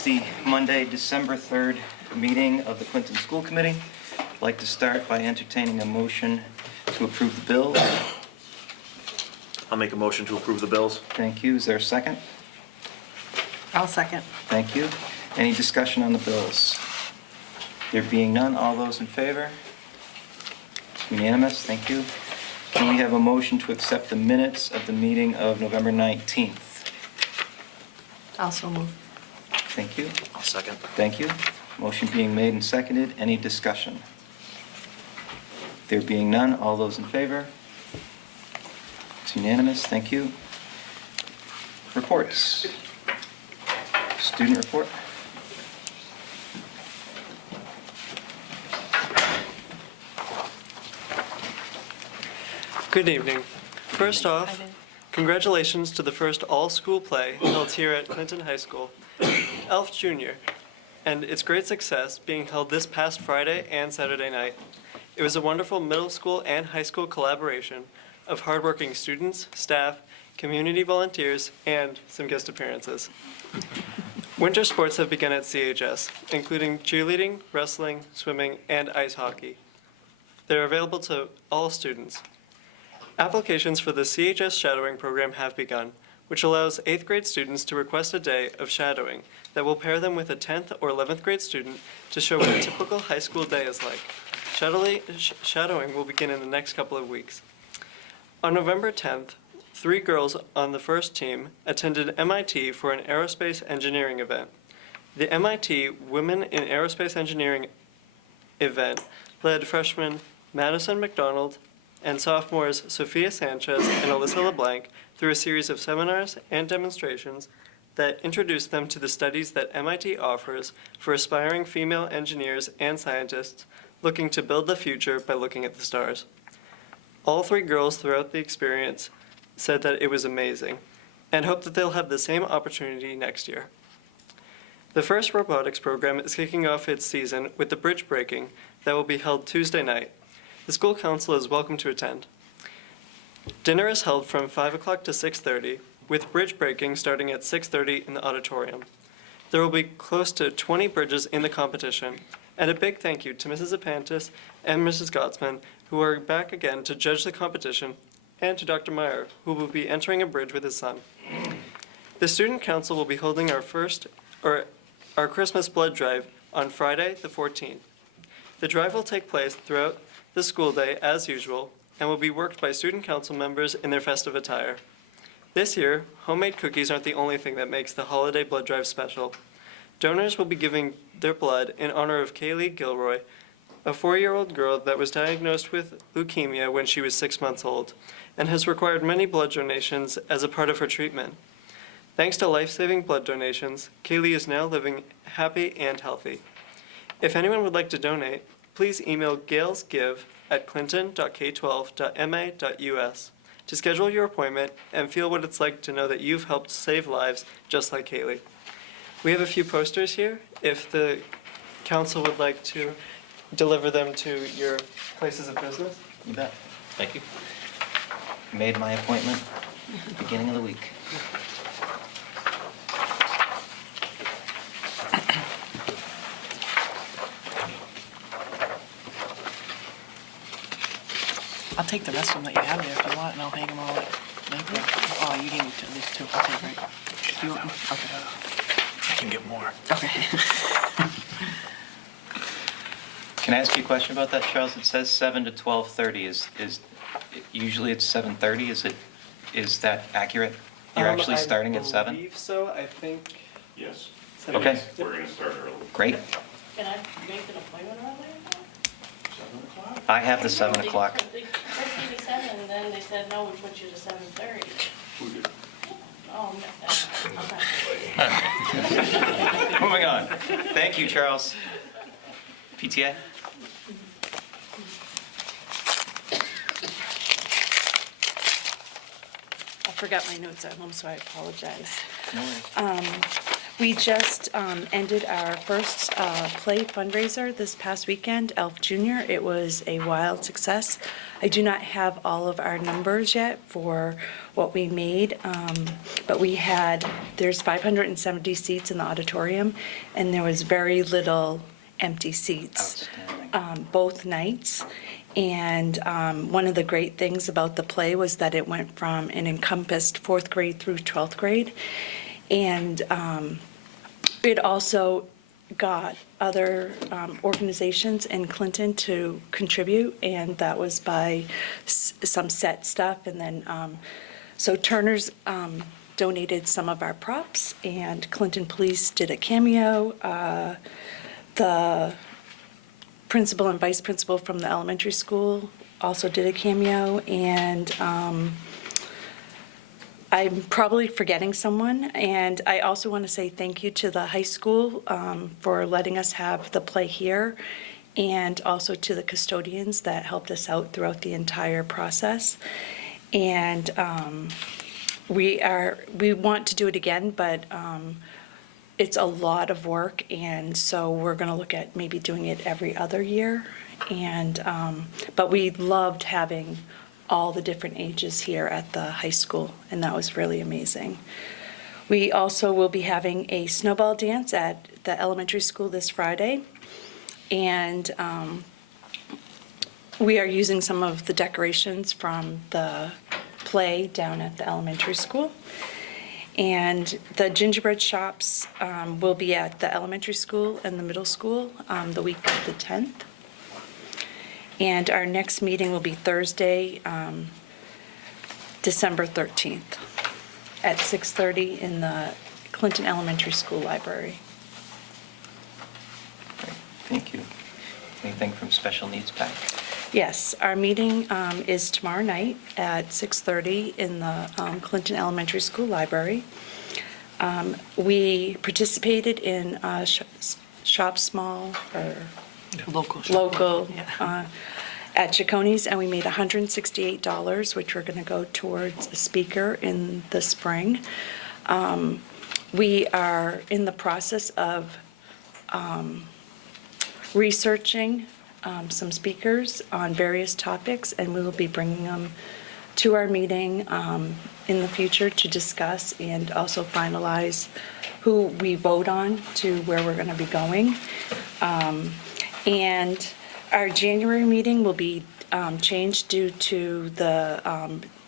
is the Monday, December 3rd meeting of the Clinton School Committee. I'd like to start by entertaining a motion to approve the bills. I'll make a motion to approve the bills. Thank you. Is there a second? I'll second. Thank you. Any discussion on the bills? There being none, all those in favor? Unanimous, thank you. Can we have a motion to accept the minutes of the meeting of November 19th? Also move. Thank you. I'll second. Thank you. Motion being made and seconded. Any discussion? There being none, all those in favor? It's unanimous, thank you. Reports. Student report. Good evening. First off, congratulations to the first all-school play held here at Clinton High School, Elf Jr., and its great success being held this past Friday and Saturday night. It was a wonderful middle school and high school collaboration of hardworking students, staff, community volunteers, and some guest appearances. Winter sports have begun at CHS, including cheerleading, wrestling, swimming, and ice hockey. They're available to all students. Applications for the CHS shadowing program have begun, which allows 8th grade students to request a day of shadowing that will pair them with a 10th or 11th grade student to show what a typical high school day is like. Shadowing will begin in the next couple of weeks. On November 10th, 3 girls on the first team attended MIT for an aerospace engineering event. The MIT Women in Aerospace Engineering event led freshmen Madison McDonald and sophomores Sophia Sanchez and Alyssa LeBlanc through a series of seminars and demonstrations that introduced them to the studies that MIT offers for aspiring female engineers and scientists looking to build the future by looking at the stars. All 3 girls throughout the experience said that it was amazing and hope that they'll have the same opportunity next year. The first robotics program is kicking off its season with the bridge breaking that will be held Tuesday night. The school council is welcome to attend. Dinner is held from 5 o'clock to 6:30, with bridge breaking starting at 6:30 in the auditorium. There will be close to 20 bridges in the competition, and a big thank you to Mrs. Apantis and Mrs. Gottsman, who are back again to judge the competition, and to Dr. Meyer, who will be entering a bridge with his son. The student council will be holding our Christmas blood drive on Friday, the 14th. The drive will take place throughout the school day as usual and will be worked by student council members in their festive attire. This year, homemade cookies aren't the only thing that makes the holiday blood drive special. Donors will be giving their blood in honor of Kaylee Gilroy, a 4-year-old girl that was diagnosed with leukemia when she was 6 months old and has required many blood donations as a part of her treatment. Thanks to life-saving blood donations, Kaylee is now living happy and healthy. If anyone would like to donate, please email galesgive@clinton.k12.ma.us to schedule your appointment and feel what it's like to know that you've helped save lives just like Kaylee. We have a few posters here. If the council would like to deliver them to your places of business. You bet. Thank you. Made my appointment beginning of the week. I'll take the rest of them that you have there if you want, and I'll hang them all up. Oh, you gave me at least 2. I'll take, right? Do you want them? Okay. I can get more. Okay. Can I ask you a question about that, Charles? It says 7 to 12:30. Is usually it's 7:30? Is that accurate? You're actually starting at 7? I believe so. I think. Yes. Okay. We're gonna start early. Great. Can I make an appointment earlier? 7 o'clock? I have the 7 o'clock. They first gave me 7, and then they said, no, we put you to 7:30. Who did? Oh, okay. Moving on. Thank you, Charles. PTA? I forgot my notes at home, so I apologize. No worries. We just ended our first play fundraiser this past weekend, Elf Junior. It was a wild success. I do not have all of our numbers yet for what we made, but there's 570 seats in the auditorium, and there was very little empty seats both nights. And one of the great things about the play was that it went from and encompassed 4th grade through 12th grade. And it also got other organizations in Clinton to contribute, and that was by some set stuff. And then, so Turner's donated some of our props, and Clinton Police did a cameo. The principal and vice principal from the elementary school also did a cameo, and I'm probably forgetting someone, and I also want to say thank you to the high school for letting us have the play here, and also to the custodians that helped us out throughout the entire process. And we want to do it again, but it's a lot of work, and so we're going to look at maybe doing it every other year. And but we loved having all the different ages here at the high school, and that was really amazing. We also will be having a snowball dance at the elementary school this Friday, and we are using some of the decorations from the play down at the elementary school. And the gingerbread shops will be at the elementary school and the middle school the week of the 10th. And our next meeting will be Thursday, December 13th at 6:30 in the Clinton Elementary School Library. Great, thank you. Anything from special needs pack? Yes, our meeting is tomorrow night at 6:30 in the Clinton Elementary School Library. We participated in Shop Small or local at Chiconi's, and we made $168, which we're going to go towards a speaker in the spring. We are in the process of researching some speakers on various topics, and we will be bringing them to our meeting in the future to discuss and also finalize who we vote on to where we're going to be going. And our January meeting will be changed due to the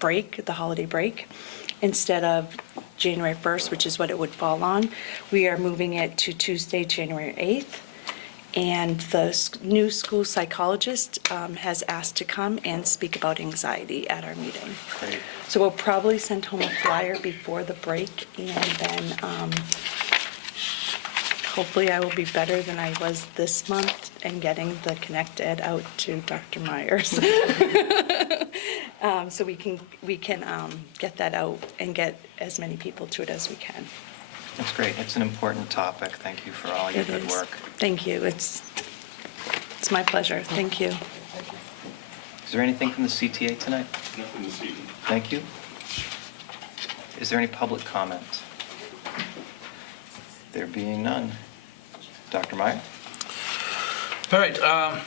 break, the holiday break. Instead of January 1st, which is what it would fall on, we are moving it to Tuesday, January 8th. And the new school psychologist has asked to come and speak about anxiety at our meeting. Great. So we'll probably send home a flyer before the break, and then hopefully I will be better than I was this month and getting the Connect Ed out to Dr. Myers. So we can get that out and get as many people to it as we can. That's great. It's an important topic. Thank you for all your It good is. work. Thank you. It's my pleasure. Thank you. Is there anything from the CTA tonight? Nothing this evening. Thank you. Is there any public comment? There being none. Dr. Meyer? All right,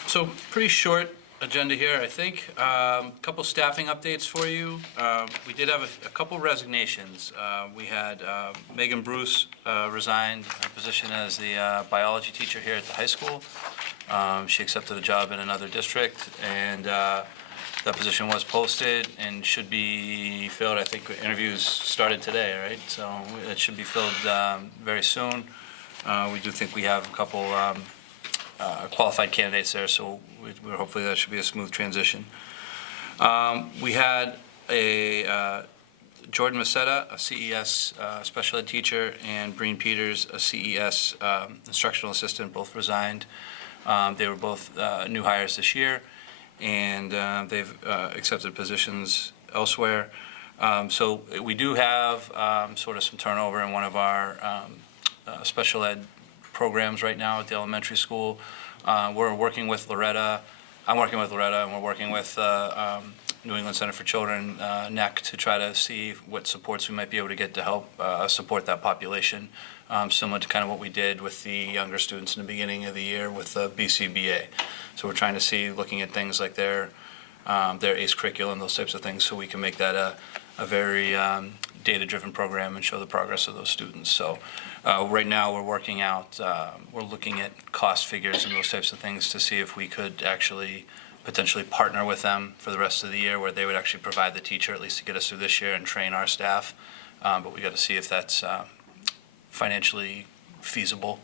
so pretty short agenda here, I think. Couple staffing updates for you. We did have a couple resignations. We had Megan Bruce resigned her position as the biology teacher here at the high school. She accepted a job in another district, and that position was posted and should be filled. I think interviews started today, right? So it should be filled very soon. We do think we have a couple qualified candidates there, so we're hopefully that should be a smooth transition. We had a Jordan Macetta, a CES special ed teacher, and Breen Peters, a CES instructional assistant, both resigned. They were both new hires this year, and they've accepted positions elsewhere. So we do have sort of some turnover in one of our special ed programs right now at the elementary school. We're working with Loretta. I'm working with Loretta, and we're working with New England Center for Children, NEC, to try to see what supports we might be able to get to help support that population, similar to kind of what we did with the younger students in the beginning of the year with the BCBA. So we're trying to see, looking at things like their ACE curriculum, those types of things, so we can make that a very data-driven program and show the progress of those students. So right now, we're working out, we're looking at cost figures and those types of things to see if we could actually potentially partner with them for the rest of the year, where they would actually provide the teacher, at least to get us through this year, and train our staff. But we got to see if that's financially feasible.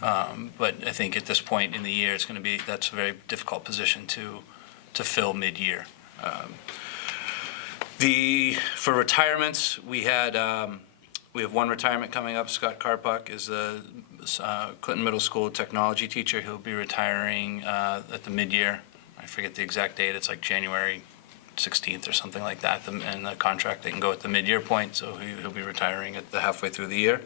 But I think at this point in the year, it's going to be, that's a very difficult position to fill mid-year. For retirements, we have one retirement coming up. Scott Karpuk is the Clinton Middle School technology teacher. He'll be retiring at the mid-year. I forget the exact date. It's like January 16th or something like that. And the contract, they can go at the mid-year point, so he'll be retiring at the halfway through the year.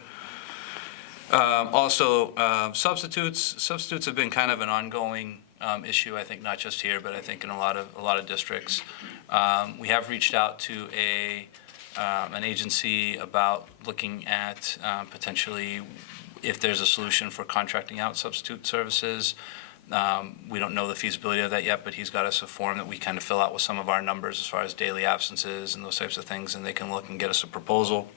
Also, substitutes have been kind of an ongoing issue, I think, not just here, but I think in a lot of districts. We have reached out to an agency about looking at potentially if there's a solution for contracting out substitute services. We don't know the feasibility of that yet, but he's got us a form that we kind of fill out with some of our numbers as far as daily absences and those types of things, and they can look and get us a proposal.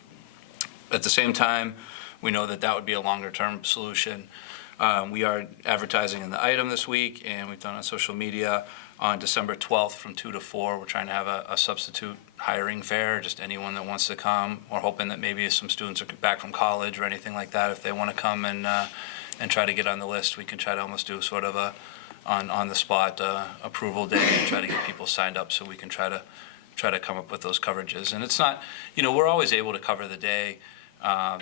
At the same time, we know that that would be a longer-term solution. We are advertising in the item this week, and we've done on social media on December 12th from 2 to 4. We're trying to have a substitute hiring fair, just anyone that wants to come. We're hoping that maybe some students are back from college or anything like that, if they want to come and try to get on the list, we can try to almost do sort of a on-the-spot approval day and try to get people signed up so we can try to come up with those coverages. And it's not, we're always able to cover the day.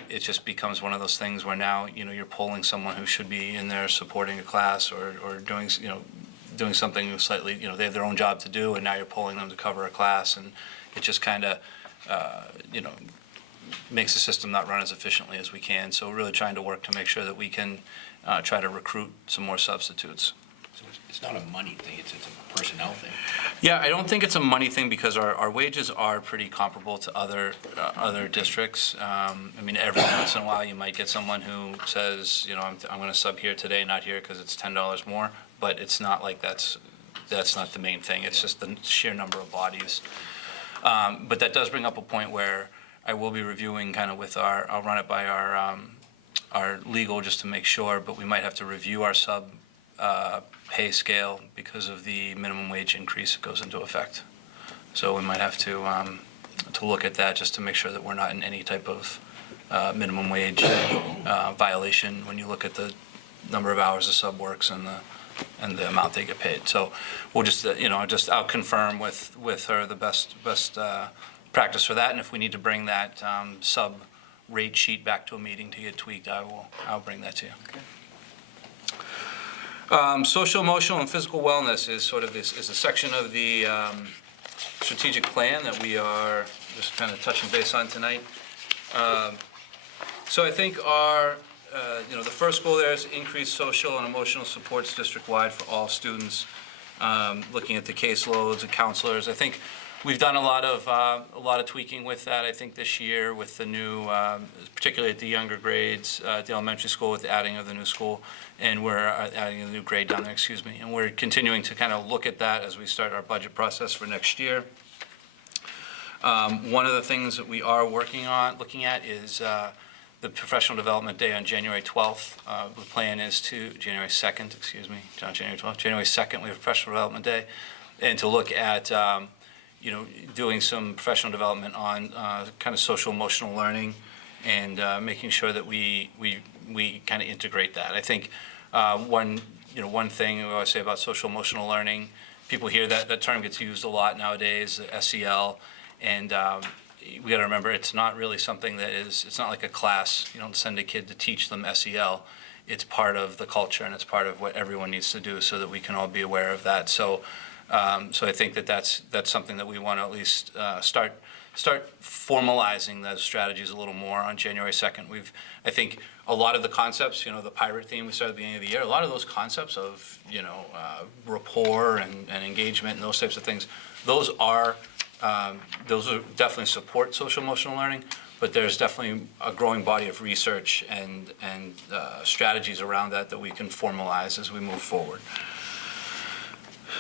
It just becomes one of those things where now, you're pulling someone who should be in there supporting a class or doing something slightly, they have their own job to do, and now you're pulling them to cover a class, and it just kind of, makes the system not run as efficiently as we can. So we're really trying to work to make sure that we can try to recruit some more substitutes. So it's not a money thing, it's a personnel thing. Yeah, I don't think it's a money thing because our wages are pretty comparable to other districts. I mean, every once in a while you might get someone who says, I'm going to sub here today, not here because it's $10 more. But it's not like that's not the main thing. It's just the sheer number of bodies. But that does bring up a point where I will be reviewing kind of with I'll run it by our legal just to make sure, but we might have to review our sub pay scale because of the minimum wage increase that goes into effect. So we might have to look at that just to make sure that we're not in any type of minimum wage violation when you look at the number of hours the sub works and the amount they get paid. So we'll just, I'll confirm with her the best practice for that, and if we need to bring that sub rate sheet back to a meeting to get tweaked, I'll bring that to you. Okay. Social, emotional, and physical wellness is sort of is a section of the strategic plan that we are just kind of touching base on tonight. So I think the first goal there is increase social and emotional supports district-wide for all students. Looking at the caseloads and counselors, I think we've done a lot of tweaking with that. I think this year with the new, particularly at the younger grades, at the elementary school with the adding of the new school, and we're adding a new grade down there. Excuse me, and we're continuing to kind of look at that as we start our budget process for next year. One of the things that we are looking at is the Professional Development Day on January 12th. The plan is January 2nd, not January 12th, January 2nd, we have Professional Development Day, and to look at, doing some professional development on kind of social emotional learning and making sure that we kind of integrate that. I think one thing we always say about social emotional learning, people hear that term gets used a lot nowadays, SEL, and we got to remember it's not really something it's not like a class. You don't send a kid to teach them SEL. It's part of the culture and it's part of what everyone needs to do so that we can all be aware of that. So I think that's something that we want to at least start formalizing those strategies a little more on January 2nd. I think a lot of the concepts, the pirate theme we started at the beginning of the year, a lot of those concepts of, rapport and engagement and those types of things those are definitely support social emotional learning, but there's definitely a growing body of research and strategies around that we can formalize as we move forward.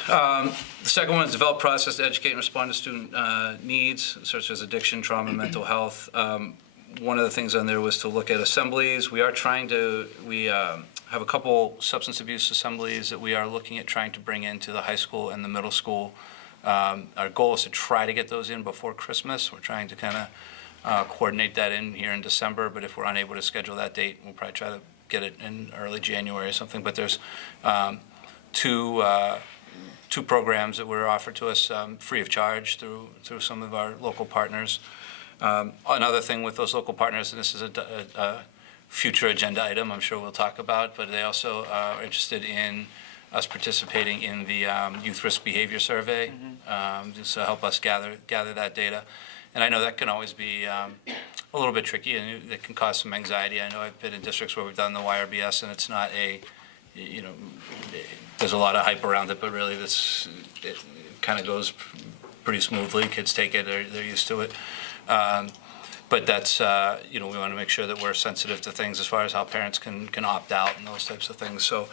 The second one is develop process to educate and respond to student needs, such as addiction, trauma, mental health. One of the things on there was to look at assemblies. We have a couple substance abuse assemblies that we are looking at trying to bring into the high school and the middle school. Our goal is to try to get those in before Christmas. We're trying to kind of coordinate that in here in December, but if we're unable to schedule that date, we'll probably try to get it in early January or something. But there's two programs that were offered to us free of charge through some of our local partners. Another thing with those local partners, and this is a future agenda item I'm sure we'll talk about, but they also are interested in us participating in the Youth Risk Behavior Survey, just to help us gather that data. And I know that can always be a little bit tricky, and it can cause some anxiety. I know I've been in districts where we've done the YRBS, and it's not there's a lot of hype around it, but really it kind of goes pretty smoothly. Kids take it, they're used to it. But that's, we want to make sure that we're sensitive to things as far as how parents can opt out and those types of things. So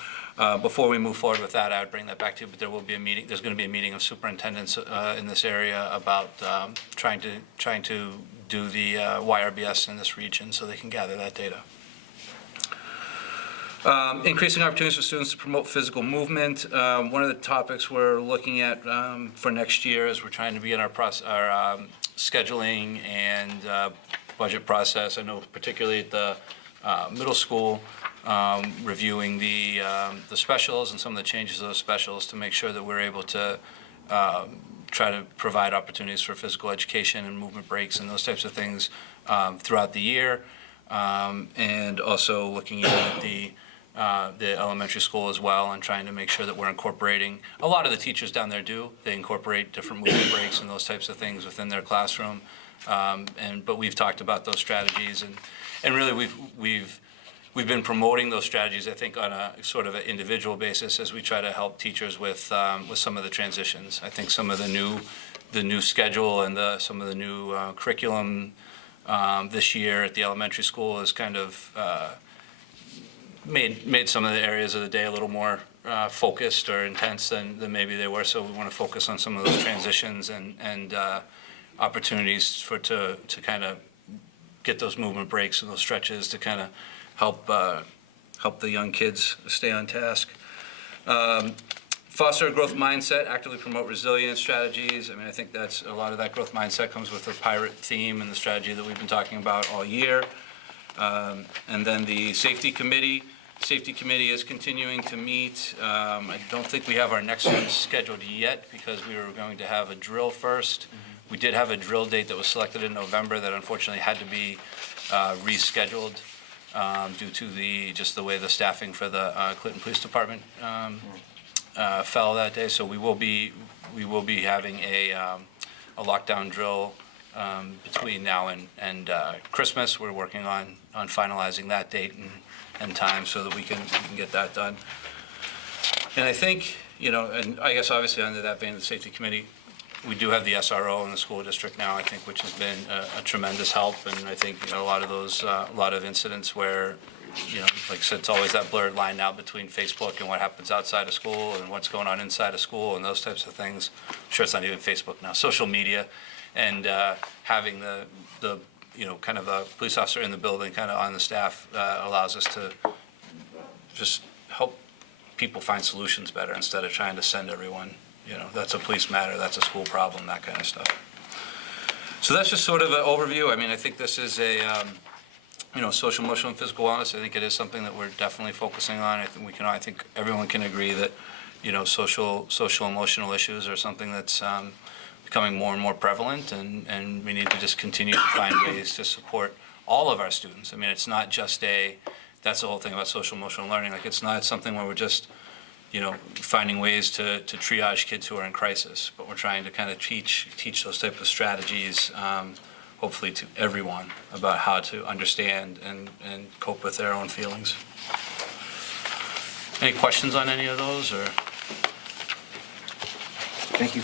before we move forward with that, I would bring that back to you, but there will be a meeting, there's going to be a meeting of superintendents in this area about trying to do the YRBS in this region so they can gather that data. Increasing opportunities for students to promote physical movement. One of the topics we're looking at for next year as we're trying to be in our scheduling and budget process. I know particularly at the middle school, reviewing the specials and some of the changes to those specials to make sure that we're able to try to provide opportunities for physical education and movement breaks and those types of things throughout the year. And also looking at the elementary school as well and trying to make sure that we're incorporating, a lot of the teachers down there they incorporate different movement breaks and those types of things within their classroom. But we've talked about those strategies and really we've been promoting those strategies, I think, on a sort of an individual basis as we try to help teachers with some of the transitions. I think some of the new schedule and some of the new curriculum this year at the elementary school has kind of made some of the areas of the day a little more focused or intense than maybe they were. So we want to focus on some of those transitions and opportunities to kind of get those movement breaks and those stretches to kind of help the young kids stay on task. Foster a growth mindset, actively promote resilience strategies. I mean, I think that's a lot of that growth mindset comes with the pirate theme and the strategy that we've been talking about all year. And then the safety committee. Safety committee is continuing to meet. I don't think we have our next one scheduled yet because we were going to have a drill first. We did have a drill date that was selected in November that unfortunately had to be rescheduled due to just the way the staffing for the Clinton Police Department fell that day. So we will be having a lockdown drill between now and Christmas. We're working on finalizing that date and time so that we can get that done. And I think, and I guess obviously under that vein, the safety committee, we do have the SRO in the school district now, I think, which has been a tremendous help. And I think, a lot of incidents where, like I said, it's always that blurred line now between Facebook and what happens outside of school and what's going on inside of school and those types of things. I'm sure it's not even Facebook now, social media, and having the kind of a police officer in the building, kind of on the staff, allows us to just help people find solutions better instead of trying to send everyone, that's a police matter, that's a school problem, that kind of stuff. So that's just sort of an overview. I mean, I think this is a, social, emotional, and physical wellness. I think it is something that we're definitely focusing on. I think everyone can agree that, social, emotional issues are something that's becoming more and more prevalent, and we need to just continue to find ways to support all of our students. I mean, it's not just that's the whole thing about social emotional learning. Like, it's not something where we're just, finding ways to triage kids who are in crisis, but we're trying to kind of teach those type of strategies, hopefully to everyone, about how to understand and cope with their own feelings. Any questions on any of those, or? Thank you.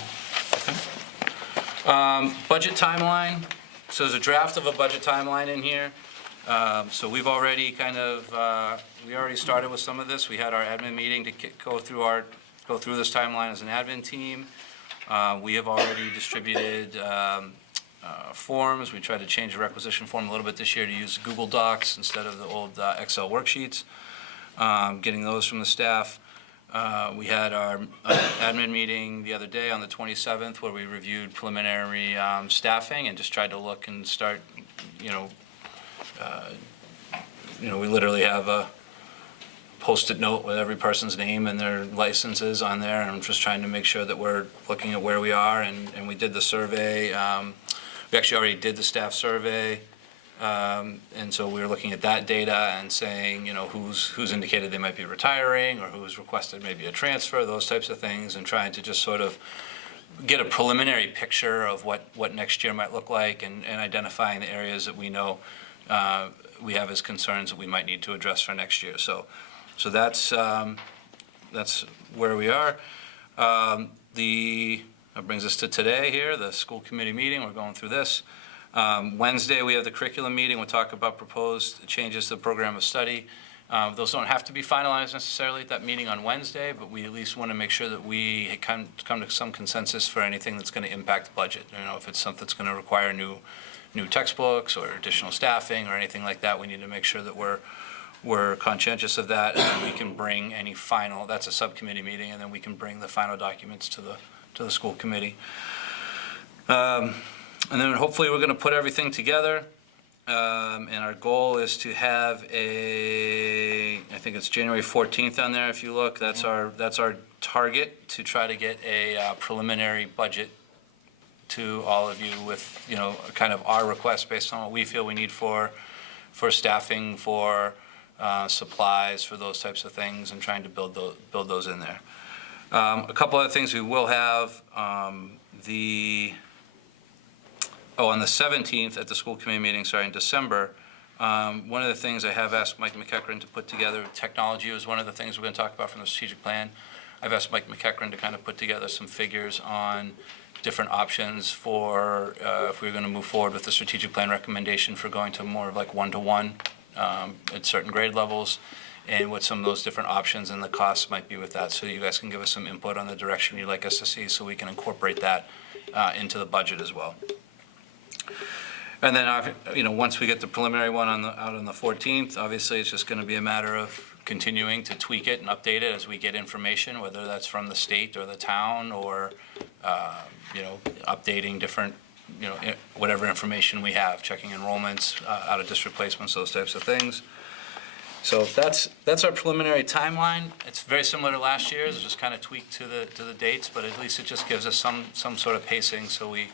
Okay. Budget timeline, so there's a draft of a budget timeline in here. So we've already we already started with some of this. We had our admin meeting to go through this timeline as an admin team. We have already distributed forms. We tried to change the requisition form a little bit this year to use Google Docs instead of the old Excel worksheets, getting those from the staff. We had our admin meeting the other day on the 27th where we reviewed preliminary staffing and just tried to look and start, we literally have a Post-it note with every person's name and their licenses on there, and I'm just trying to make sure that we're looking at where we are, and we did the survey. We actually already did the staff survey, and so we were looking at that data and saying, who's indicated they might be retiring or who's requested maybe a transfer, those types of things, and trying to just sort of get a preliminary picture of what next year might look like, and identifying the areas that we know we have as concerns that we might need to address for next year. So that's where we are. That brings us to today here, the school committee meeting. We're going through this. Wednesday, we have the curriculum meeting. We'll talk about proposed changes to the program of study. Those don't have to be finalized necessarily at that meeting on Wednesday, but we at least want to make sure that we come to some consensus for anything that's going to impact the budget. If it's something that's going to require new textbooks or additional staffing or anything like that, we need to make sure that we're conscientious of that, and then we can bring any final, that's a subcommittee meeting, and then we can bring the final documents to the school committee. And then hopefully we're going to put everything together, and our goal is to have I think it's January 14th on there if you look, that's our target, to try to get a preliminary budget to all of you with, kind of our request based on what we feel we need for staffing, for supplies, for those types of things, and trying to build those in there. A couple other things we will have, on the 17th at the school committee meeting, in December, one of the things I have asked Mike McEachran to put together, technology was one of the things we're going to talk about from the strategic plan. I've asked Mike McEachran to kind of put together some figures on different options for if we're going to move forward with the strategic plan recommendation for going to more of like one-to-one at certain grade levels, and what some of those different options and the costs might be with that, so you guys can give us some input on the direction you'd like us to see, so we can incorporate that into the budget as well. And then, once we get the preliminary one out on the 14th, obviously it's just going to be a matter of continuing to tweak it and update it as we get information, whether that's from the state or the town, or updating different, whatever information we have, checking enrollments, out of district placements, those types of things. So that's our preliminary timeline. It's very similar to last year's. It's just kind of tweaked to the dates, but at least it just gives us some sort of pacing so we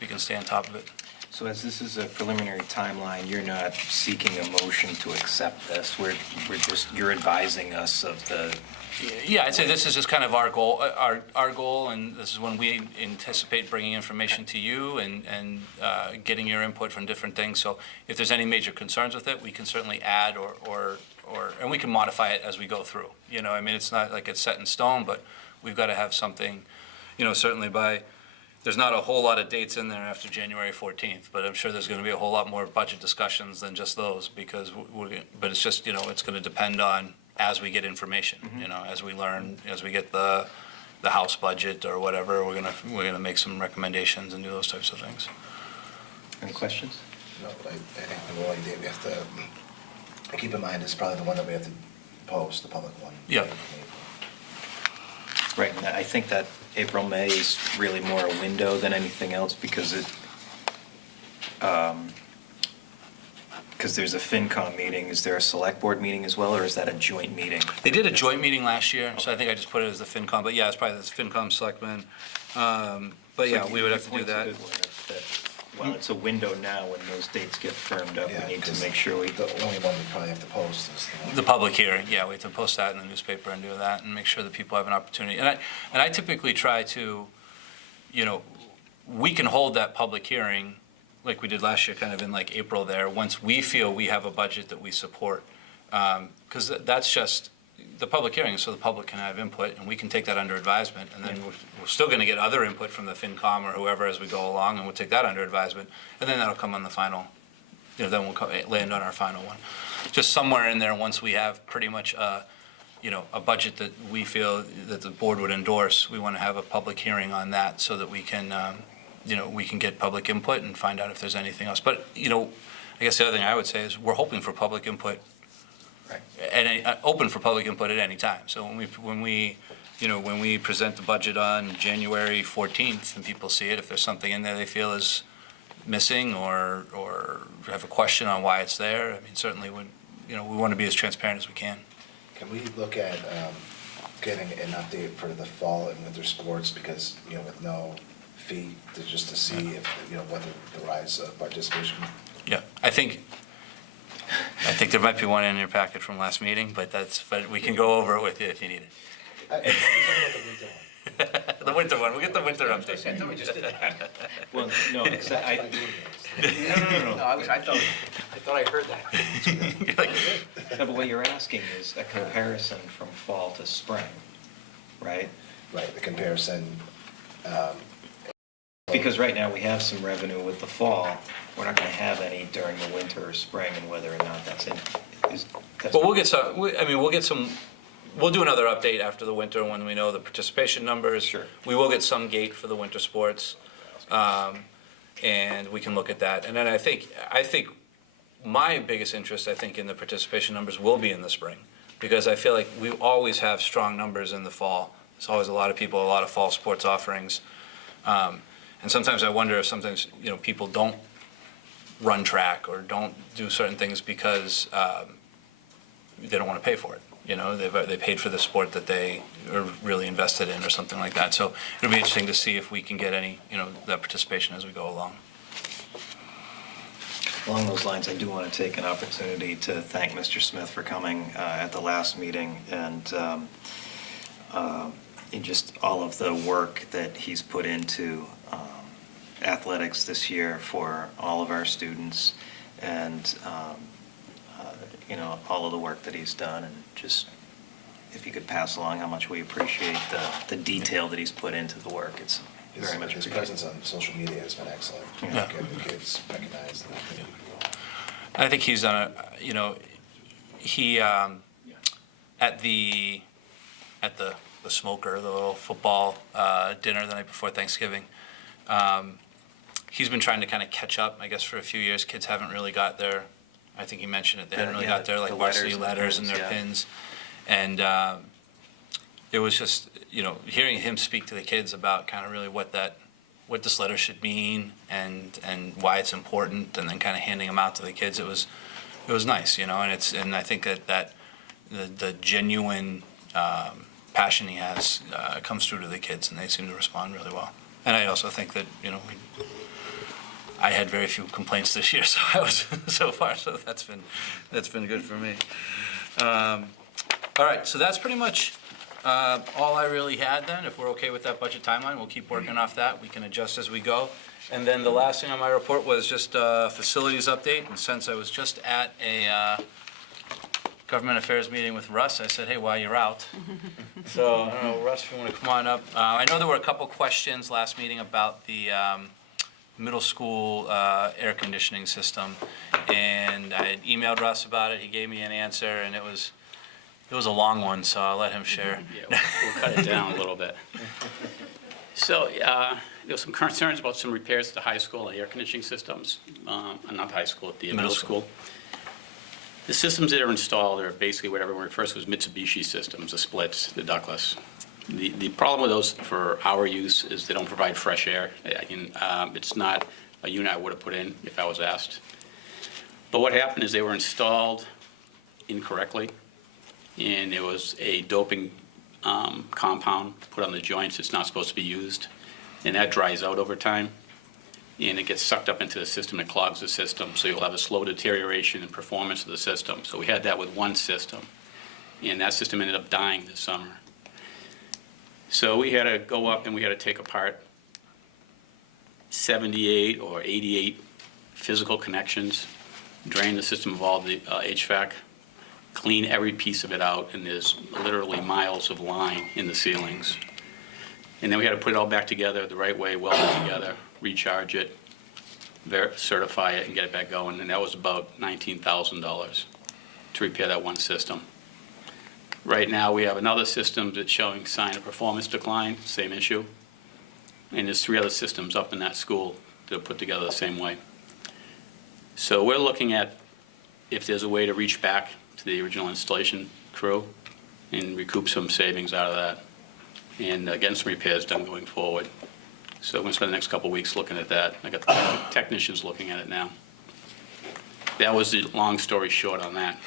can stay on top of it. So as this is a preliminary timeline, you're not seeking a motion to accept this. You're advising us of the. Yeah, I'd say this is just kind of our goal, and this is when we anticipate bringing information to you and getting your input from different things. So if there's any major concerns with it, we can certainly add and we can modify it as we go through. It's not like it's set in stone, but we've got to have something, certainly there's not a whole lot of dates in there after January 14th, but I'm sure there's going to be a whole lot more budget discussions than just those, because but it's just, it's going to depend on as we get information, as we learn, as we get the House budget or whatever, we're gonna make some recommendations and do those types of things. Any questions? No, but I think the only day we have to keep in mind is probably the one that we have to post, the public one. Yeah. Right, and I think that April, May is really more a window than anything else, because there's a FinCom meeting. Is there a select board meeting as well, or is that a joint meeting? They did a joint meeting last year, so I think I just put it as the FinCom, but yeah, it's probably the FinCom selectmen. But yeah, we would have to do that. Well, it's a window now when those dates get firmed up. Yeah, We need to 'cause make sure The only one we probably have to post is The public hearing, yeah, we have to post that in the newspaper and do that, and make sure that people have an opportunity. And I typically try to, we can hold that public hearing like we did last year, kind of in like April there, once we feel we have a budget that we support. Because that's just, the public hearing is so the public can have input, and we can take that under advisement, and then we're still gonna get other input from the FinCom or whoever as we go along, and we'll take that under advisement, and then that'll come on the final, then we'll land on our final one. Just somewhere in there, once we have pretty much, a budget that we feel that the board would endorse, we wanna have a public hearing on that so that we can, we can get public input and find out if there's anything else. But, I guess the other thing I would say is we're hoping for public input. Right. And open for public input at any time. So when we present the budget on January 14th and people see it, if there's something in there they feel is missing or have a question on why it's there, I mean, certainly we want to be as transparent as we can. Can we look at getting an update for the fall and winter sports, because, with no fee, just to see if, what the rise of participation? Yeah, I think there might be one in your packet from last meeting, but we can go over it with you if you need it. The winter one, we'll get the winter update. I thought we just did that. Well, no, because I, No, I thought I heard that. You're like, no, but what you're asking is a comparison from fall to spring, right? Right, the comparison, Because right now we have some revenue with the fall, we're not gonna have any during the winter or spring, and whether or not that's well, we'll get some, we'll do another update after the winter when we know the participation numbers. Sure. We will get some gate for the winter sports, and we can look at that. And then I think my biggest interest, in the participation numbers will be in the spring, because I feel like we always have strong numbers in the fall. There's always a lot of people, a lot of fall sports offerings. And sometimes I wonder if sometimes, people don't run track or don't do certain things because they don't want to pay for it. They paid for the sport that they are really invested in or something like that. So it'll be interesting to see if we can get any, that participation as we go along. Along those lines, I do want to take an opportunity to thank Mr. Smith for coming at the last meeting and in just all of the work that he's put into athletics this year for all of our students, and all of the work that he's done, and just if you could pass along how much we appreciate the detail that he's put into the work, it's very much his appreciated. presence on social media has been excellent. Yeah. Getting the kids recognized. I think he's done he at the smoker, the little football dinner the night before Thanksgiving, he's been trying to kind of catch up, I guess, for a few years. Kids haven't really got their, I think he mentioned it, they hadn't really got their the varsity letters and pins, their yeah. pins. And it was just, hearing him speak to the kids about kind of really what this letter should mean and why it's important, and then kind of handing them out to the kids, it was nice, and I think that the genuine passion he has comes through to the kids, and they seem to respond really well. And I also think that, I had very few complaints this year, so that's been good for me. All right, so that's pretty much all I really had then. If we're okay with that budget timeline, we'll keep working off that. We can adjust as we go. And then the last thing on my report was just a facilities update. And since I was just at a government affairs meeting with Russ, I said, hey, while you're out. So, I don't know, Russ, if you want to come on up. I know there were a couple questions last meeting about the middle school air conditioning system. And I had emailed Russ about it. He gave me an answer, and it was a long one, so I'll let him share. Yeah, we'll cut it down a little bit. So, there were some concerns about some repairs to the high school air conditioning systems, not the high school, at the middle school. The systems that are installed are basically what everyone refers to as Mitsubishi systems, the splits, the ductless. The problem with those for our use is they don't provide fresh air. It's not a unit I would have put in if I was asked. But what happened is they were installed incorrectly, and there was a doping compound put on the joints that's not supposed to be used, and that dries out over time, and it gets sucked up into the system and clogs the system, so you'll have a slow deterioration in performance of the system. So we had that with one system, and that system ended up dying this summer. So we had to go up and we had to take apart 78 or 88 physical connections, drain the system of all the HVAC, clean every piece of it out, and there's literally miles of line in the ceilings. And then we had to put it all back together the right way, weld it together, recharge it, certify it, and get it back going, and that was about $19,000 to repair that one system. Right now, we have another system that's showing sign of performance decline, same issue. And there's 3 other systems up in that school that are put together the same way. So we're looking at if there's a way to reach back to the original installation crew and recoup some savings out of that and getting some repairs done going forward. So I'm going to spend the next couple of weeks looking at that. I got the technicians looking at it now. That was the long story short on that.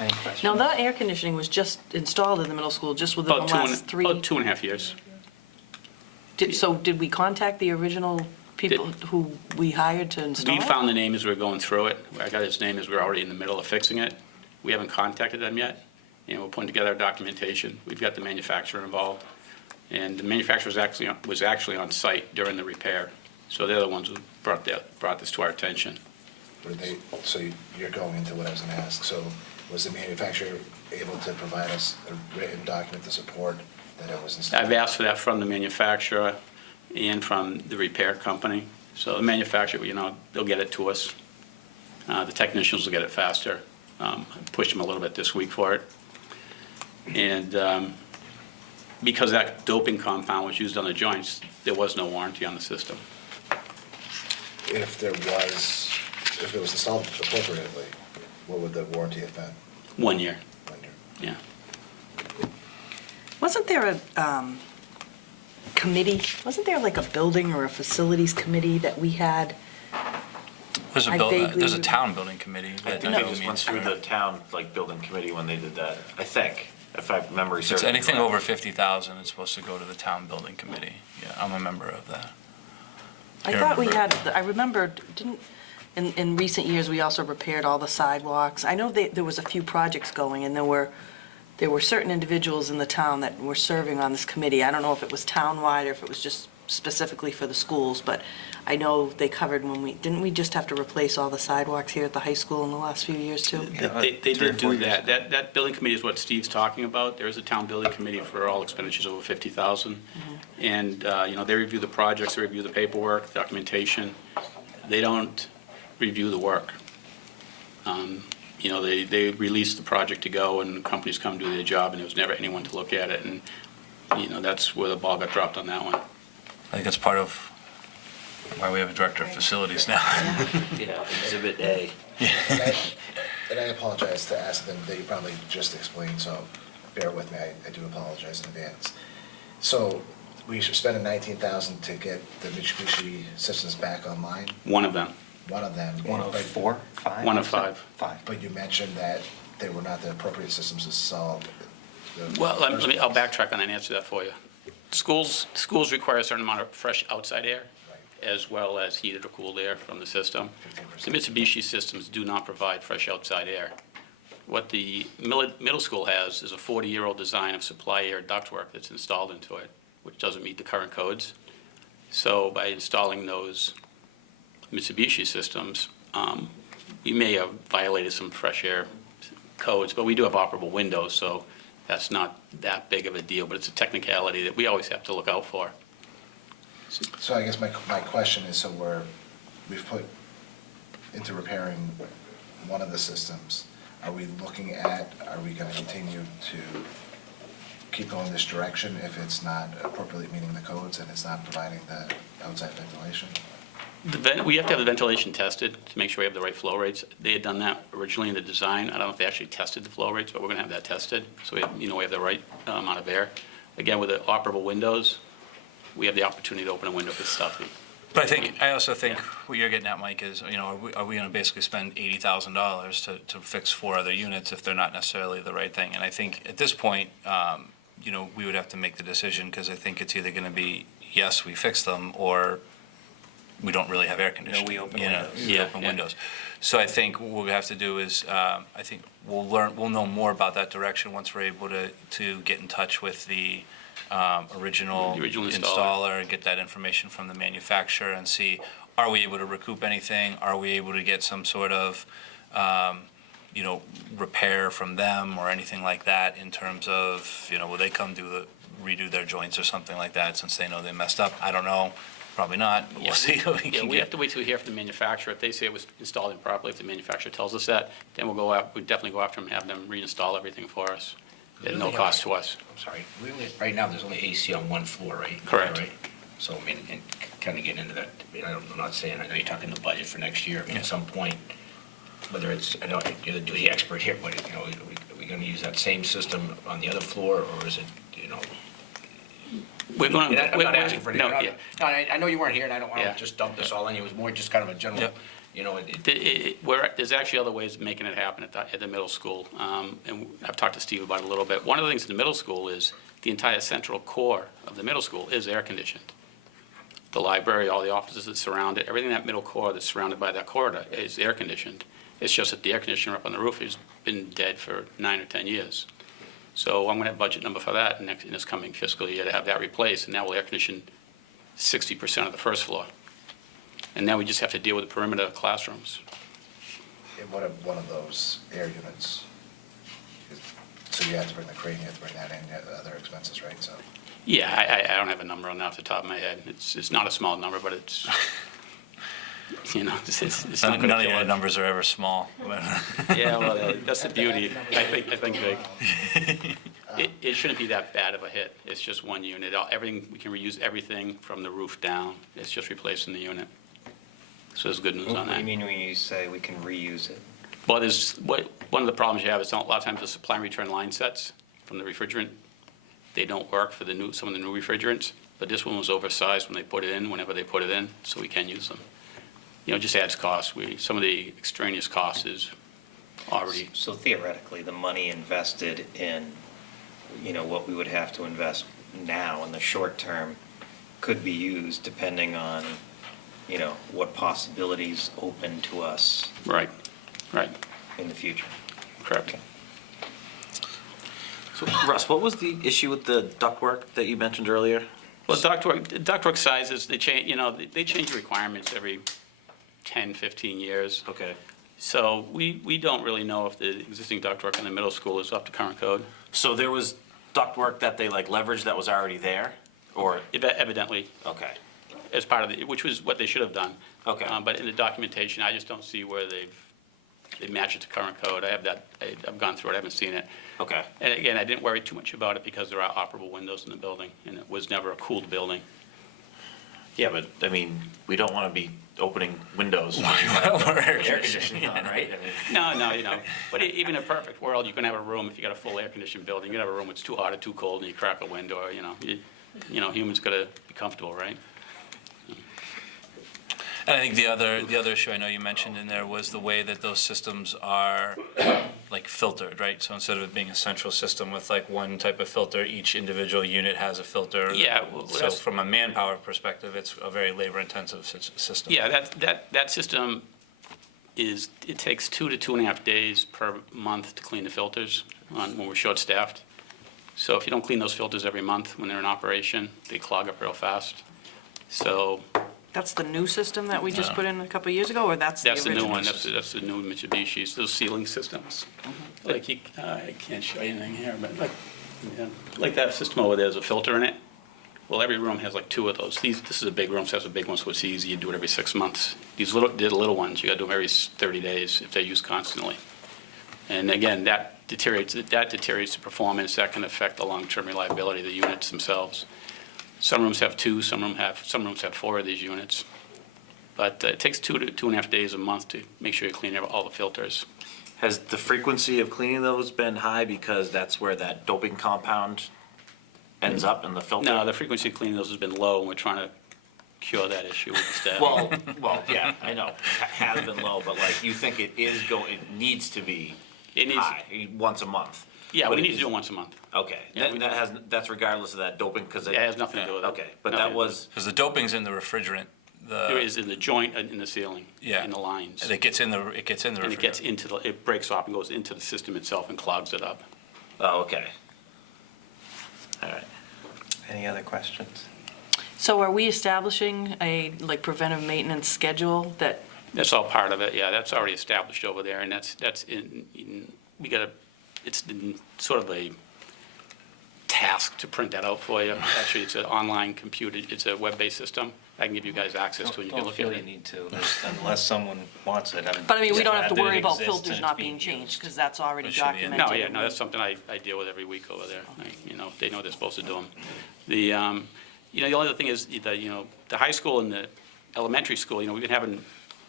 Any questions? Now, that air conditioning was just installed in the middle school, just within the About last 3. about 2.5 years. So did we contact the original people who we hired to install We it? found the name as we were going through it. I got his name as we were already in the middle of fixing it. We haven't contacted them yet, and we're putting together our documentation. We've got the manufacturer involved, and the manufacturer was actually on site during the repair. So they're the ones who brought this to our attention. So you're going into what I was gonna ask, so was the manufacturer able to provide us a written document to support that it was installed? I've asked for that from the manufacturer and from the repair company. So the manufacturer, they'll get it to us. The technicians will get it faster. I pushed them a little bit this week for it. And because that doping compound was used on the joints, there was no warranty on the system. If it was installed appropriately, what would the warranty have been? 1 year, 1 year? yeah. Wasn't there a committee, wasn't there like a building or a facilities committee that we had? There's I vaguely there's a re- town building committee. I that think they Bill just went meets through for. the town, building committee when they did that, I think, if I remember. If it's anything over 50,000, it's supposed to go to the town building committee. Yeah, I'm a member of that. I Can't thought we remember. had, I remember, in recent years, we also repaired all the sidewalks. I know there was a few projects going, and there were certain individuals in the town that were serving on this committee. I don't know if it was townwide or if it was just specifically for the schools, but I know they covered didn't we just have to replace all the sidewalks here at the high school in the last few years, too? They 3 or did 4 do years. that. That building committee is what Steve's talking about. There is a town building committee for all expenditures over 50,000. And, they review the projects, they review the paperwork, documentation. They don't review the work. They release the project to go, and companies come do their job, and there was never anyone to look at it. And, that's where the ball got dropped on that one. I think that's part of why we have a director of facilities now. Yeah, Exhibit A. And I apologize to ask them that you probably just explained, so bear with me, I do apologize in advance. So we should spend $19,000 to get the Mitsubishi systems back online, One of them. one of them. One of but- 4, 5? One of 5. 5. But you mentioned that they were not the appropriate systems to solve. Well, I'll backtrack on that and answer that for you. Schools require a certain amount of fresh outside air, as well as heated or cooled air from the system. The Mitsubishi systems do not provide fresh outside air. What the middle school has is a 40-year-old design of supply air ductwork that's installed into it, which doesn't meet the current codes. So by installing those Mitsubishi systems, we may have violated some fresh air codes, but we do have operable windows, so that's not that big of a deal, but it's a technicality that we always have to look out for. So I guess my question is, so we've put into repairing one of the systems, are we gonna continue to keep going this direction if it's not appropriately meeting the codes and it's not providing the outside ventilation? We have to have the ventilation tested to make sure we have the right flow rates. They had done that originally in the design. I don't know if they actually tested the flow rates, but we're going to have that tested. So we have the right amount of air. Again, with the operable windows, we have the opportunity to open a window if it's stuffy. But I also think what you're getting at, Mike, is, are we going to basically spend $80,000 to fix 4 other units if they're not necessarily the right thing? And I think at this point, we would have to make the decision, because I think it's either going to be, yes, we fix them, or we don't really have air conditioning. we open windows. windows. We open windows. So I think what we have to do is, I think we'll know more about that direction once we're able to get in touch with the original installer and get that information from the manufacturer and see, are we able to recoup anything? Are we able to get some sort of repair from them or anything like that in terms of, will they come redo their joints or something like that since they know they messed up? I don't know, probably not, but we'll see what we Yeah, can we have get. to wait till we hear from the manufacturer. If they say it was installed improperly, if the manufacturer tells us that, then we'd definitely go after them and have them reinstall everything for us at no cost to us. I'm sorry, right now, there's only AC on one floor, right? Correct. Right? So, I mean, and kind of getting into that, I'm not saying, I know you're talking the budget for next year, I mean, at some point, whether it's, I know you're the duty expert here, but, are we gonna use that same system on the other floor, or is it, We're going I'm not asking for No, anything. yeah. No, I know you weren't here, and I don't want Yeah. to just dump this all on you, it was more just kind of a general, Yep. There's actually other ways of making it happen at the middle school, and I've talked to Steve about it a little bit. One of the things in the middle school is the entire central core of the middle school is air conditioned. The library, all the offices that surround it, everything in that middle core that's surrounded by that corridor is air conditioned. It's just that the air conditioner up on the roof has been dead for 9 or 10 years. So I'm going to have a budget number for that in this coming fiscal year to have that replaced, and that will air condition 60% of the first floor. And now we just have to deal with the perimeter classrooms. And what if one of those air units, so you have to bring the crane, you have to bring that in, you have other expenses, right? So Yeah, I don't have a number on that off the top of my head. It's not a small number, but it's, it's not None going to of kill your it. numbers are ever small. Yeah, well, that's the beauty. I think it shouldn't be that bad of a hit. It's just one unit. Everything, we can reuse everything from the roof down. It's just replacing the unit. So there's good news on What do that. you mean when you say we can reuse it? Well, one of the problems you have is a lot of times the supply and return line sets from the refrigerant, they don't work for some of the new refrigerants, but this one was oversized when they put it in, whenever they put it in, so we can use them. It just adds cost. Some of the extraneous cost is already, So theoretically, the money invested in, what we would have to invest now in the short term could be used depending on, what possibilities open to us right, in the future. correct. So Russ, what was the issue with the ductwork that you mentioned earlier? Well, ductwork sizes, they change, they change requirements every 10, 15 years. Okay. So we don't really know if the existing ductwork in the middle school is up to current code. So there was ductwork that they leveraged that was already there, or? Evidently, Okay. as part of which was what they should have done. Okay. But in the documentation, I just don't see where they match it to current code. I've gone through it, I haven't seen it. Okay. And again, I didn't worry too much about it because there are operable windows in the building, and it was never a cooled building. Yeah, but I mean, we don't want to be opening windows when We're air conditioning on, right? I mean, No, but even in a perfect world, you can have a room, if you got a full air-conditioned building, you can have a room that's too hot or too cold, and you crack a window, or, humans gotta be comfortable, right? And I think the other issue I know you mentioned in there was the way that those systems are filtered, right? So instead of it being a central system with one type of filter, each individual unit has a filter. Yeah, well, So that's- from a manpower perspective, it's a very labor-intensive system. Yeah, that system it takes 2 to 2.5 days per month to clean the filters when we're short-staffed. So if you don't clean those filters every month when they're in operation, they clog up real fast. So That's the new system that we just put in a couple of years ago, or that's the that's the original? new one, that's the new Mitsubishi's, those ceiling systems. Like, I can't show you anything here, but like that system over there, there's a filter in it. Well, every room has 2 of those. This is a big room, so that's a big one, so it's easy, you do it every 6 months. These little ones, you gotta do them every 30 days if they're used constantly. And again, that deteriorates the performance, that can affect the long-term reliability of the units themselves. Some rooms have 2, some rooms have 4 of these units. But it takes 2 to 2.5 days a month to make sure you clean all the filters. Has the frequency of cleaning those been high because that's where that doping compound ends up in the filter? No, the frequency of cleaning those has been low, and we're trying to cure that issue with the staff. Well, yeah, I know, has been low, but you think it needs to be high, once a month? Yeah, But we it need to is- do it once a month. Okay, Yeah, we- that's regardless of that doping, because It has nothing to do with it. Okay, but No, that it- was, Because the doping's in the refrigerant. There is in the joint, in the ceiling, Yeah. in the lines. It gets in the refrigerant. And it breaks off and goes into the system itself and clogs it up. oh, okay. All right. Any other questions? So are we establishing a, preventive maintenance schedule that That's all part of it, yeah, that's already established over there, and that's we got it's sort of a task to print that out for you. Actually, it's an online computer, it's a web-based system. I can give you guys access to it, you can Don't look feel at you it. need to, unless someone wants it. But I mean, we don't have to glad that worry it about exists filters and not it's being changed, used. because that's already It should be in there. documented. No, yeah, no, that's something I deal with every week over there. You know, they know they're supposed to do them. The only other thing is, the high school and the elementary school, we've been having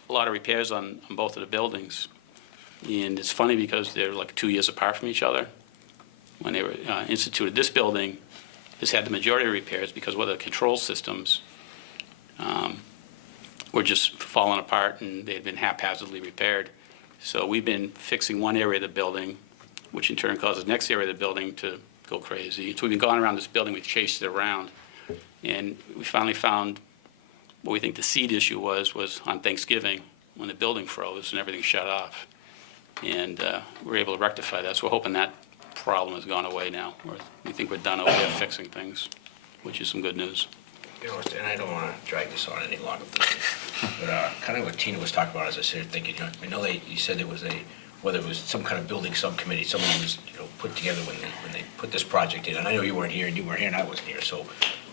a lot of repairs on both of the buildings. And it's funny because they're like 2 years apart from each other when they were instituted. This building has had the majority of repairs because one of the control systems were just falling apart and they had been haphazardly repaired. So we've been fixing one area of the building, which in turn causes the next area of the building to go crazy. So we've been going around this building, we've chased it around, and we finally found what we think the seed issue was on Thanksgiving when the building froze and everything shut off. And we were able to rectify that, so we're hoping that problem has gone away now. We think we're done over there fixing things, which is some good news. And I don't want to drag this on any longer, but kind of what Tina was talking about, as I started thinking, I know you said there was whether it was some kind of building subcommittee, someone was, put together when they put this project in, and I know you weren't here, and you weren't here, and I wasn't here, so,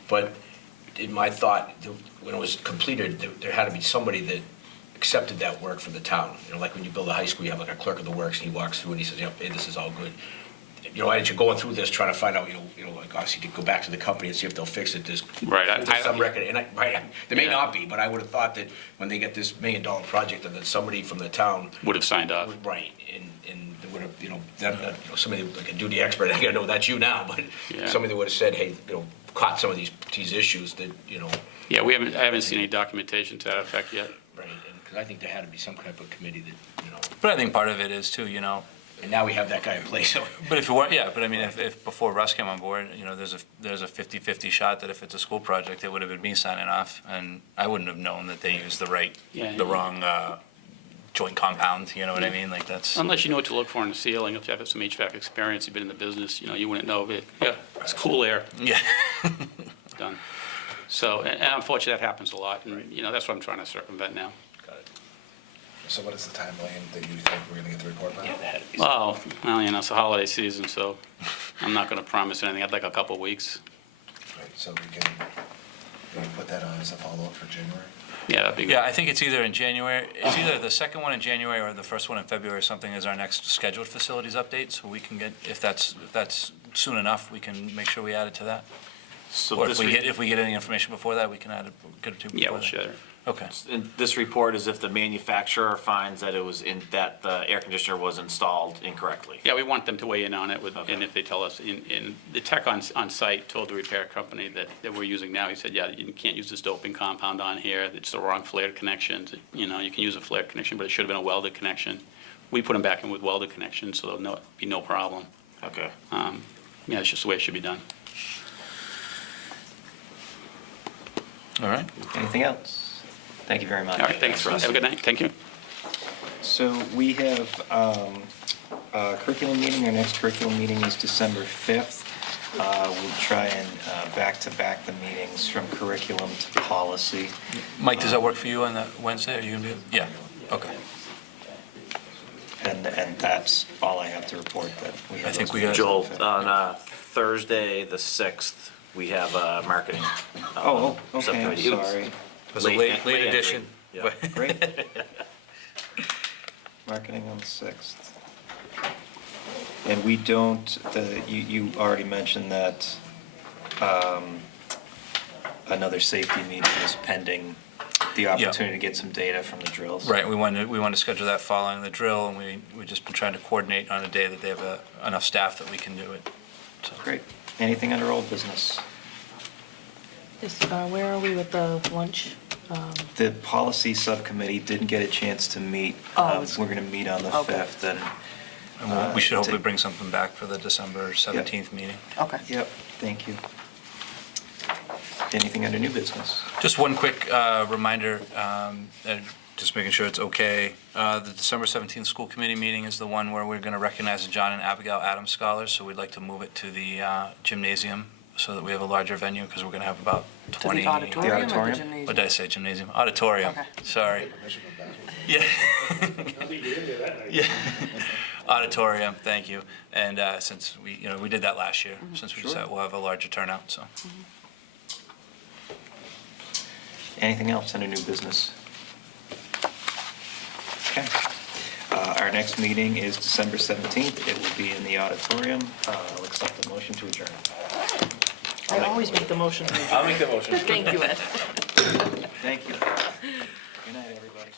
but in my thought, when it was completed, there had to be somebody that accepted that work from the town. Like when you build a high school, you have like a clerk of the works, and he walks through and he says, yep, hey, this is all good. As you're going through this, trying to find out, like obviously to go back to the company and see if they'll fix it, there's Right, some record, and there may Yeah. not be, but I would have thought that when they get this $1 million project, that somebody from the town Would have signed off. would, right, and they would have, somebody like a duty expert, I gotta know that's you now, but Yeah. somebody that would have said, hey, caught some of these issues that, Yeah, I haven't seen any documentation to that effect yet. right, because I think there had to be some type of committee that, But I think part of it is too, and now we have that guy in place, so. but if it were, yeah, but I mean, if before Russ came on board, there's a 50-50 shot that if it's a school project, it would have been me signing off, and I wouldn't have known that they used the wrong joint compound, you know what I mean? Like that's, Unless you know what to look for in the ceiling, if you have some HVAC experience, you've been in the business, you wouldn't know. Yeah, it's cool air, yeah. done. So, and unfortunately, that happens a lot, and, that's what I'm trying to circumvent now. So what is the timeline that you think we're gonna get the report by? Well, it's a holiday season, so I'm not gonna promise anything. I'd like a couple weeks. Right, so we can put that on as a follow-up for January? Yeah, that'd be good. Yeah, I think it's either in January, it's either the second one in January or the first one in February or something is our next scheduled facilities update, so we can get, if that's soon enough, we can make sure we add it to that. So Or this if we get any information before that, we can add a good or two before that. Yeah, we'll share it. Okay. And this report is if the manufacturer finds that that the air conditioner was installed incorrectly. Yeah, we want them to weigh in on it, Okay. and if they tell us, and the tech on site told the repair company that we're using now, he said, yeah, you can't use this doping compound on here, it's the wrong flared connections. You can use a flared connection, but it should have been a welded connection. We put them back in with welded connections, so there'll be no problem. Okay. Yeah, it's just the way it should be done. All right. Anything else? Thank you very much. All right, thanks, Russ. Have a good night. Thank you. So we have a curriculum meeting. Our next curriculum meeting is December 5th. We'll try and back-to-back the meetings from curriculum to policy. Mike, does that work for you on that Wednesday? Are you gonna be, yeah, okay. And that's all I have to report, that we have. I think those we got- meetings Joel, the 5th. on Thursday, the 6th, we have marketing. Oh, okay, I'm subcommittee. sorry. It was a late entry. edition. Yeah. Great. Marketing on the 6th. And we don't, you already mentioned that another safety meeting is pending the opportunity to get some data from the drills. Right, we wanted to schedule that following the drill, and we've just been trying to coordinate on a day that they have enough staff that we can do it. So, Great. Anything under old business? Where are we with the lunch? The policy subcommittee didn't get a chance to meet. We're going to meet on the Okay. 5th, and and we should hopefully bring something back for the December 17th meeting. Okay. Yep, thank you. Anything under new business? Just one quick reminder, just making sure it's okay. The December 17th school committee meeting is the one where we're going to recognize the John and Abigail Adams Scholars, so we'd like to move it to the gymnasium so that we have a larger venue, because we're going to have about 20. To the auditorium or the auditorium? gymnasium? What did I say, gymnasium? Auditorium, Okay. sorry. Yeah. I'll be in there that night. Yeah. Auditorium, thank you. And since we did that last year, since we decided we'll have a larger turnout, so. Anything else under new business? Okay. Our next meeting is December 17th. It will be in the auditorium. I'll accept the motion to adjourn. I always make the motion. I'll make the motion. Thank you, Ed. Thank you. Good night, everybody.